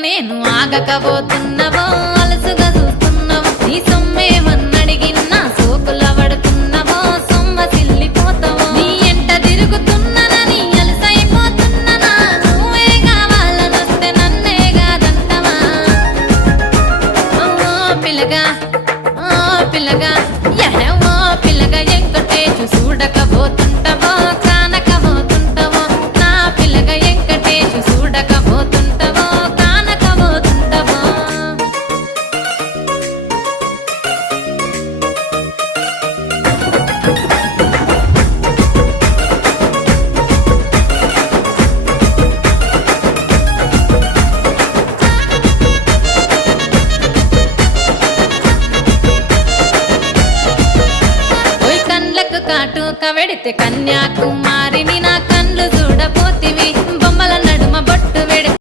నేను ఆగకపోతున్నవో అలసుగా చూస్తున్నవో నీ సొమ్మేమన్నడిగిన్నా సోకుల పడుతున్నవో సొమ్మ సిల్లిపోతావో నీ ఎంట తిరుగుతున్ననని అలసైపోతున్ననా నువ్వే కావాలనొస్తే నన్నే కాదంటవా పిల్లగా పిల్లగా యహో పిల్లగా ఎంకటేషు చూడకపోతుంటవో కానకపోతుంటవో నా పిల్లగా ఎంకటేషు చూడకపోతుంటవో కానకపోతుంటవో కాటుక వెడితే కన్యాకుమారి